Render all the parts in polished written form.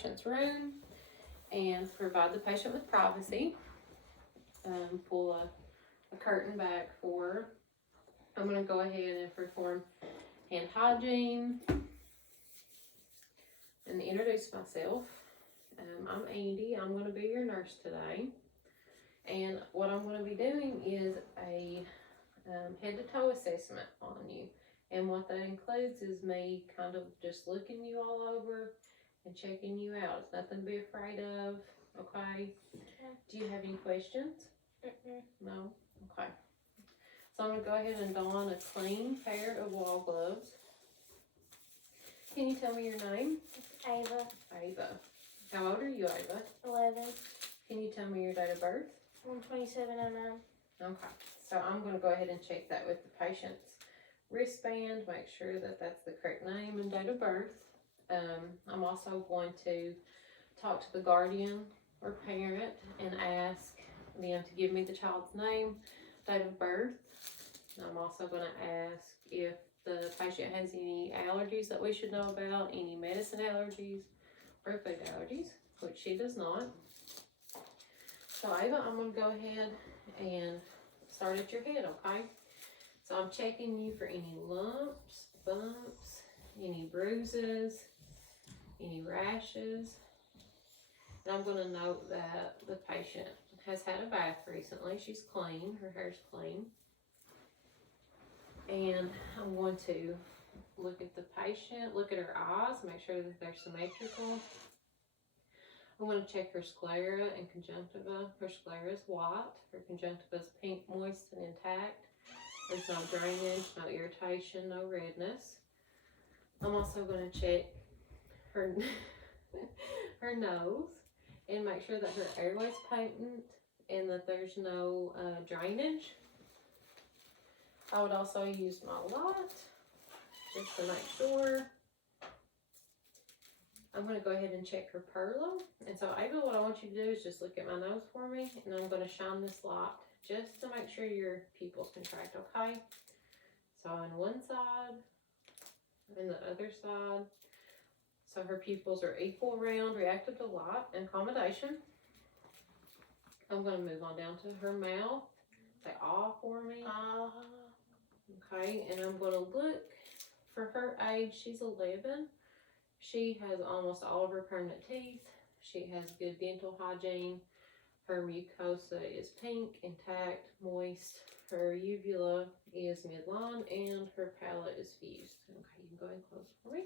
patient's room and provide the patient with privacy. Pull a curtain back for her. I'm going to go ahead and perform hand hygiene and introduce myself. I'm Andy. I'm going to be your nurse today. And what I'm going to be doing is a head to toe assessment on you. And what that includes is me kind of just looking you all over and checking you out. It's nothing to be afraid of, okay? Do you have any questions? No? Okay. So I'm going to go ahead and don a clean pair of wall gloves. Can you tell me your name? Ava. Ava. How old are you, Ava? 11. Can you tell me your date of birth? 12709. Okay. So I'm going to go ahead and check that with the patient's wristband, make sure that that's the correct name and date of birth. I'm also going to talk to the guardian or parent and ask them to give me the child's name, date of birth. I'm also going to ask if the patient has any allergies that we should know about, any medicine allergies or food allergies, which she does not. So Ava, I'm going to go ahead and start at your head, okay? So I'm checking you for any lumps, bumps, any bruises, any rashes. And I'm going to note that the patient has had a bath recently. She's clean. Her hair's clean. And I'm going to look at the patient, look at her eyes, make sure that they're symmetrical. I'm going to check her sclera and conjunctiva. Her sclera is white. Her conjunctiva is pink, moist, and intact. There's no drainage, no irritation, no redness. I'm also going to check her, her nose and make sure that her airway's patent and that there's no drainage. I would also use my light just to make sure. I'm going to go ahead and check her perla. And so Ava, what I want you to do is just look at my nose for me, and I'm going to shine this light just to make sure your pupils contract, okay? So on one side and the other side. So her pupils are equal, round, reactive to light and accommodation. I'm going to move on down to her mouth. Say ah for me. Ah. Okay, and I'm going to look for her age. She's 11. She has almost all of her permanent teeth. She has good dental hygiene. Her mucosa is pink, intact, moist. Her uvula is midline, and her palate is fused. Okay, you can go ahead and close for me.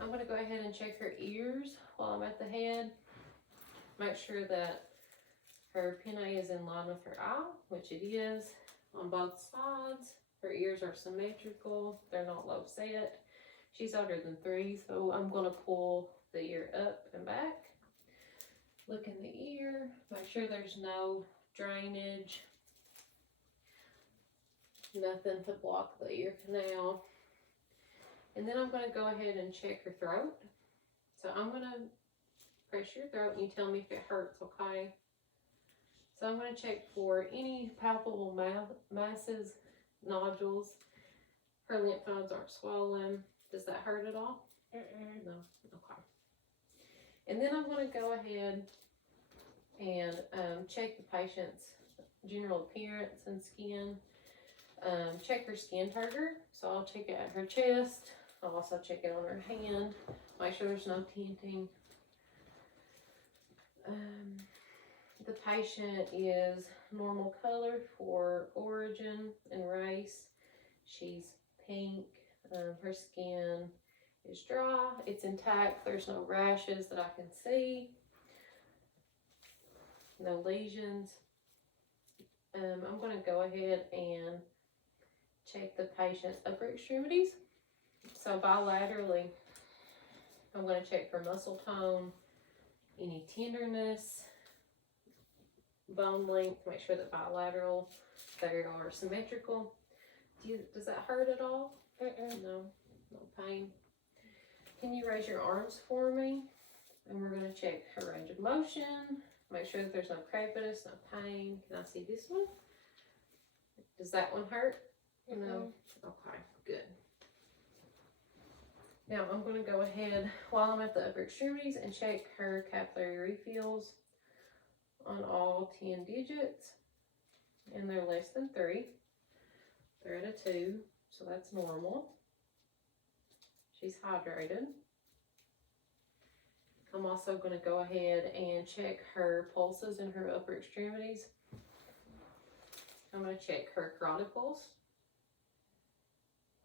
I'm going to go ahead and check her ears while I'm at the head. Make sure that her pinnae is in line with her eye, which it is on both sides. Her ears are symmetrical. They're not low set. She's older than 3, so I'm going to pull the ear up and back. Look in the ear, make sure there's no drainage, nothing to block the ear canal. And then I'm going to go ahead and check her throat. So I'm going to press your throat and you tell me if it hurts, okay? So I'm going to check for any palpable masses, nodules. Her lymph nodes aren't swollen. Does that hurt at all? No? Okay. And then I'm going to go ahead and check the patient's general appearance and skin. Check her skin turgor. So I'll check it at her chest. I'll also check it on her hand. Make sure there's no tinting. The patient is normal color for origin and race. She's pink. Her skin is dry. It's intact. There's no rashes that I can see. No lesions. I'm going to go ahead and check the patient's upper extremities. So bilaterally, I'm going to check for muscle tone, any tenderness, bone length, make sure that bilateral, they are symmetrical. Does that hurt at all? No, no pain. Can you raise your arms for me? And we're going to check her range of motion. Make sure that there's no crepitus, no pain. Can I see this one? Does that one hurt? No? Okay, good. Now I'm going to go ahead while I'm at the upper extremities and check her capillary refills on all 10 digits. And they're less than 3. They're at a 2, so that's normal. She's hydrated. I'm also going to go ahead and check her pulses in her upper extremities. I'm going to check her carotid pulse.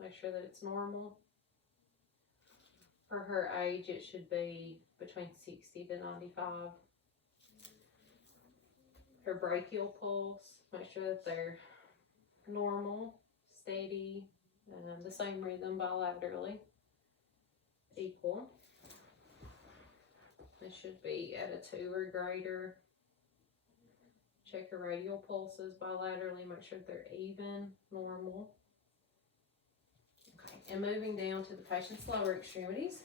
Make sure that it's normal. For her age, it should be between 60 to 95. Her brachial pulse, make sure that they're normal, steady, the same rhythm bilaterally, equal. It should be at a 2 or greater. Check her radial pulses bilaterally, make sure they're even, normal. Okay, and moving down to the patient's lower extremities.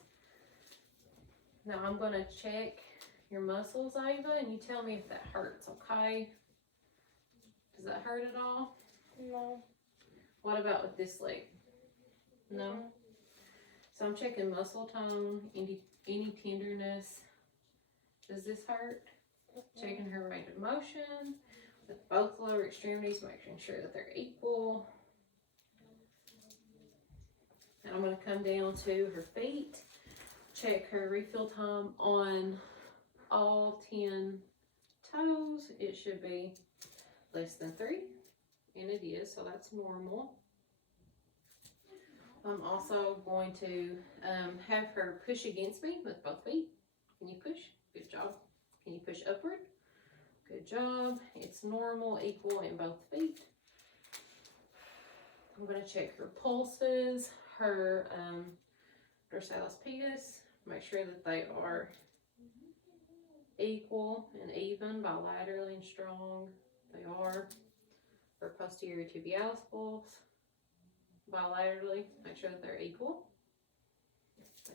Now I'm going to check your muscles, Ava, and you tell me if that hurts, okay? Does that hurt at all? No. What about with this leg? No? Mm-hmm. So I'm checking muscle tone, any tenderness. Does this hurt? Mm-hmm. Checking her range of motion with both lower extremities, making sure that they're equal. And I'm going to come down to her feet, check her refill time on all 10 toes. It should be less than 3, and it is, so that's normal. I'm also going to have her push against me with both feet. Can you push? Good job. Can you push upward? Good job. It's normal, equal in both feet. I'm going to check her pulses, her dorsalis pedis, make sure that they are equal and even, bilaterally and strong. They are. Her posterior tibialis pulse, bilaterally, make sure that they're equal.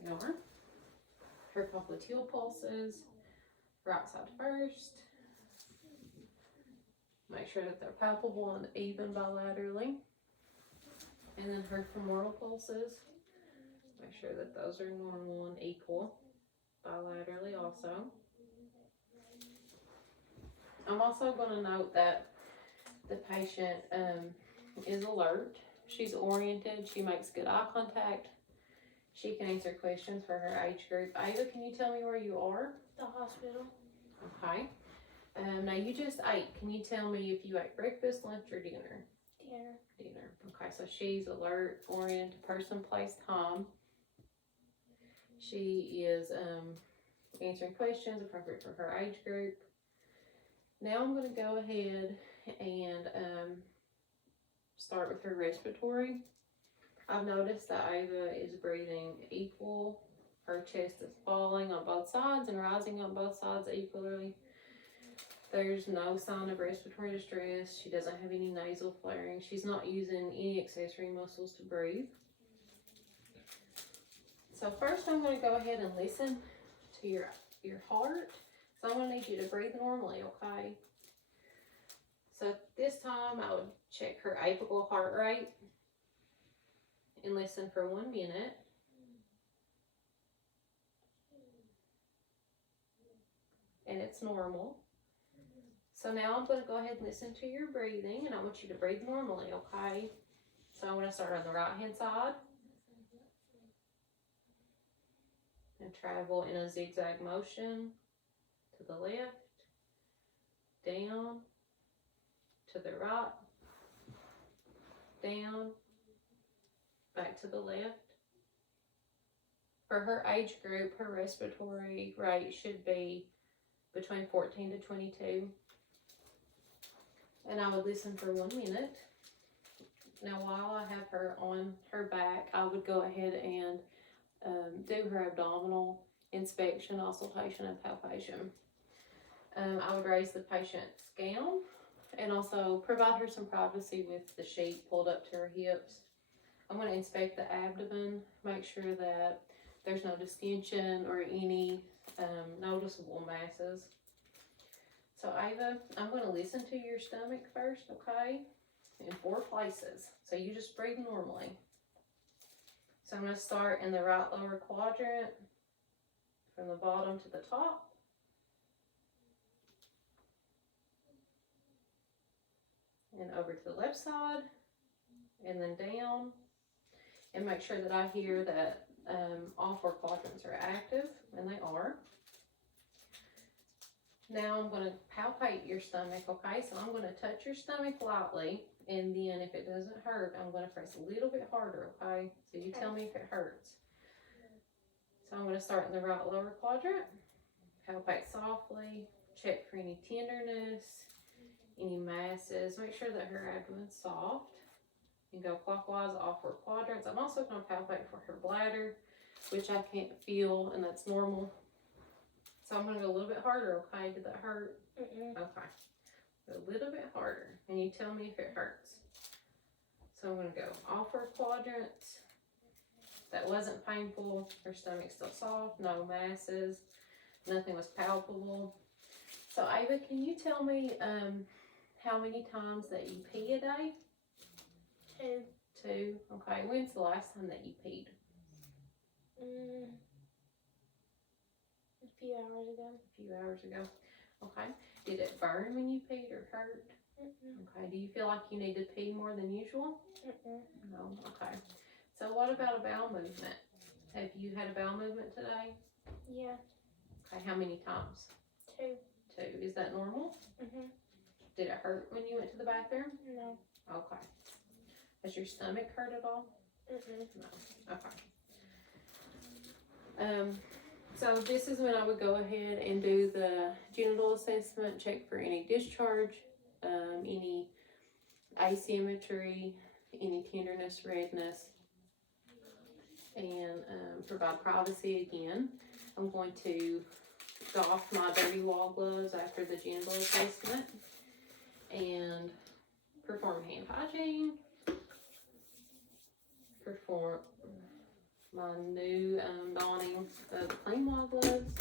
They are. Her popliteal pulses, right side first. Make sure that they're palpable and even bilaterally. And then her femoral pulses, make sure that those are normal and equal bilaterally also. I'm also going to note that the patient is alert. She's oriented. She makes good eye contact. She can answer questions for her age group. Ava, can you tell me where you are? The hospital. Okay. Now you just ate. Can you tell me if you ate breakfast, lunch, or dinner? Dinner. Dinner. Okay, so she's alert, oriented, person, place, time. She is answering questions appropriate for her age group. Now I'm going to go ahead and start with her respiratory. I've noticed that Ava is breathing equal. Her chest is falling on both sides and rising on both sides equally. There's no sign of respiratory distress. She doesn't have any nasal flaring. She's not using any accessory muscles to breathe. So first I'm going to go ahead and listen to your heart. So I'm going to need you to breathe normally, okay? So this time I would check her apical heart rate and listen for 1 minute. And it's normal. So now I'm going to go ahead and listen to your breathing, and I want you to breathe normally, okay? So I'm going to start on the right hand side and travel in a zigzag motion to the left, down, to the right, down, back to the left. For her age group, her respiratory rate should be between 14 to 22. And I would listen for 1 minute. Now while I have her on her back, I would go ahead and do her abdominal inspection, auscultation, and palpation. I would raise the patient's gown and also provide her some privacy with the sheet pulled up to her hips. I'm going to inspect the abdomen, make sure that there's no distension or any noticeable masses. So Ava, I'm going to listen to your stomach first, okay? In 4 places. So you just breathe normally. So I'm going to start in the right lower quadrant from the bottom to the top. And over to the left side, and then down. And make sure that I hear that all 4 quadrants are active, and they are. Now I'm going to palpate your stomach, okay? So I'm going to touch your stomach lightly, and then if it doesn't hurt, I'm going to press a little bit harder, okay? So you tell me if it hurts. So I'm going to start in the right lower quadrant, palpate softly, check for any tenderness, any masses. Make sure that her abdomen's soft. And go clockwise all 4 quadrants. I'm also going to palpate for her bladder, which I can't feel, and that's normal. So I'm going to go a little bit harder, okay? Did that hurt? Okay. A little bit harder, and you tell me if it hurts. So I'm going to go all 4 quadrants. That wasn't painful. Her stomach's still soft, no masses, nothing was palpable. So Ava, can you tell me how many times that you pee a day? 2. 2. Okay. When's the last time that you peed? A few hours ago. A few hours ago. Okay. Did it burn when you peed or hurt? Okay. Do you feel like you need to pee more than usual? No. Okay. So what about a bowel movement? Have you had a bowel movement today? Yeah. Okay. How many times? 2. 2. Is that normal? Did it hurt when you went to the bathroom? No. Okay. Has your stomach hurt at all? No. Okay. So this is when I would go ahead and do the genital assessment, check for any discharge, any asymmetry, any tenderness, redness, and provide privacy again. I'm going to doff my dirty wall gloves after the genital assessment and perform hand hygiene. Perform my new donning of the clean wall gloves.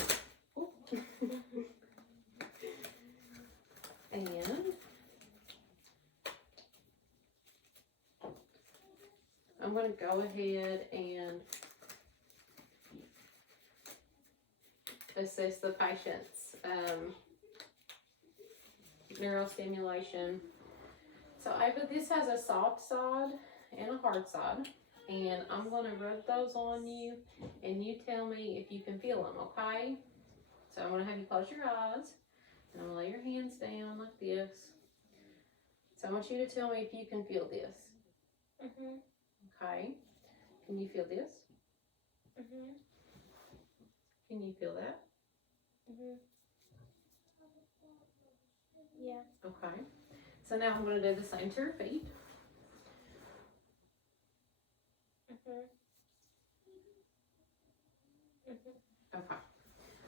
And I'm going to go ahead and assess the patient's neurostimulation. So Ava, this has a soft side and a hard side. And I'm going to rub those on you, and you tell me if you can feel them, okay? So I'm going to have you close your eyes, and I'm going to lay your hands down like this. So I want you to tell me if you can feel this. Okay. Can you feel this? Can you feel that? Yeah. Okay. So now I'm going to do the same to her feet. Okay,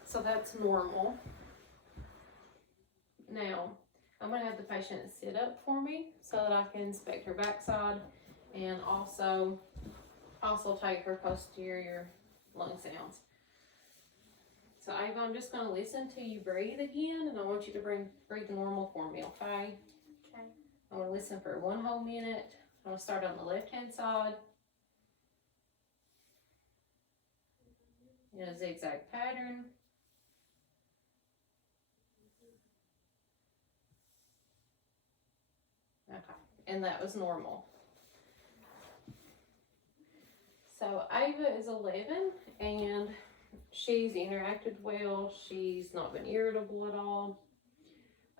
so that's normal. Now, I'm going to have the patient sit up for me so that I can inspect her backside and also take her posterior lung sounds. So Ava, I'm just going to listen till you breathe again, and I want you to breathe normal for me, okay? Okay. I'm going to listen for 1 whole minute. I'm going to start on the left-hand side. In a zigzag pattern. Okay, and that was normal. So Ava is 11, and she's interacted well. She's not been irritable at all.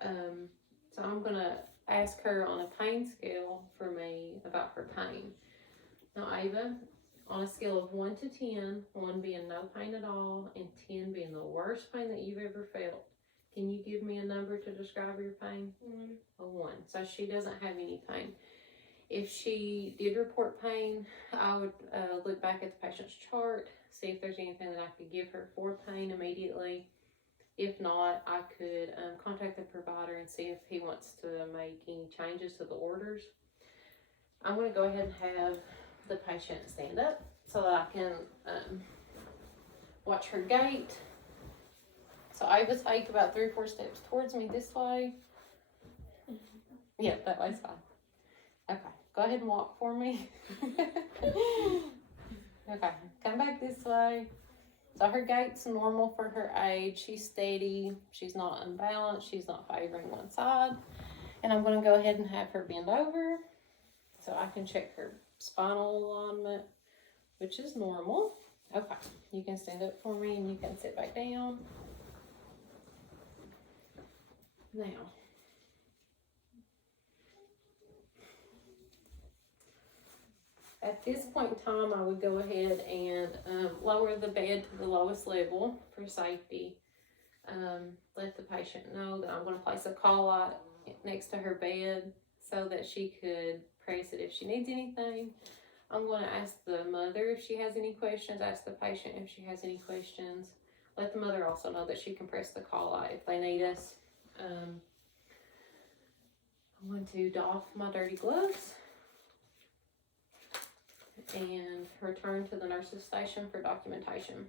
So I'm gonna ask her on a pain scale for me about her pain. Now Ava, on a scale of 1 to 10, 1 being no pain at all, and 10 being the worst pain that you've ever felt, can you give me a number to describe your pain? 1. A 1. So she doesn't have any pain. If she did report pain, I would look back at the patient's chart, see if there's anything that I could give her for pain immediately. If not, I could contact the provider and see if he wants to make any changes to the orders. I'm going to go ahead and have the patient stand up so that I can watch her gait. So Ava, take about 3 or 4 steps towards me this way. Yeah, that way's fine. Okay, go ahead and walk for me. Okay, come back this way. So her gait's normal for her age. She's steady. She's not unbalanced. She's not favoring one side. And I'm going to go ahead and have her bend over so I can check her spinal alignment, which is normal. Okay, you can stand up for me and you can sit back down. Now, at this point in time, I would go ahead and lower the bed to the lowest level for safety. Let the patient know that I'm going to place a call light next to her bed so that she could press it if she needs anything. I'm going to ask the mother if she has any questions, ask the patient if she has any questions. Let the mother also know that she can press the call light if they need us. I'm going to doff my dirty gloves and return to the nurse's station for documentation.